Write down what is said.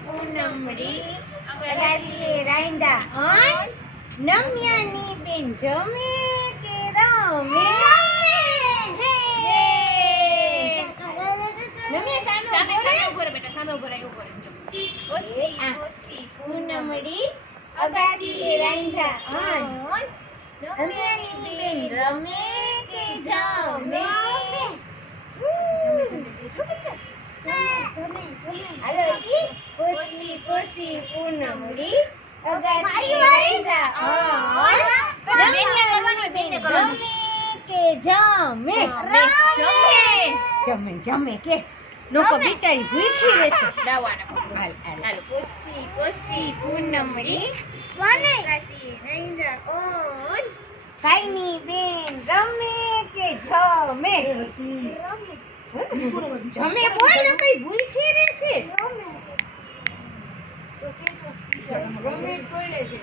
પૂનમડી અગાસીએ રાંધા અન નમ્યાની બેન જમે કે રમે પૂનમડી અગાસીએ રાંધા અન નમ્યાની બેન રમે કે જમે પોસી પૂનમડી અગાસીએ રાંધા અન રમે કે જમે જમે કે લોકો બિચારી ભૂખી રહેશે હાલ પોસી પૂનમડી કાઈની બેન રમે કે જમે જમે બોલ ને કઈ ભૂખી રહેશે રમે બોલે છે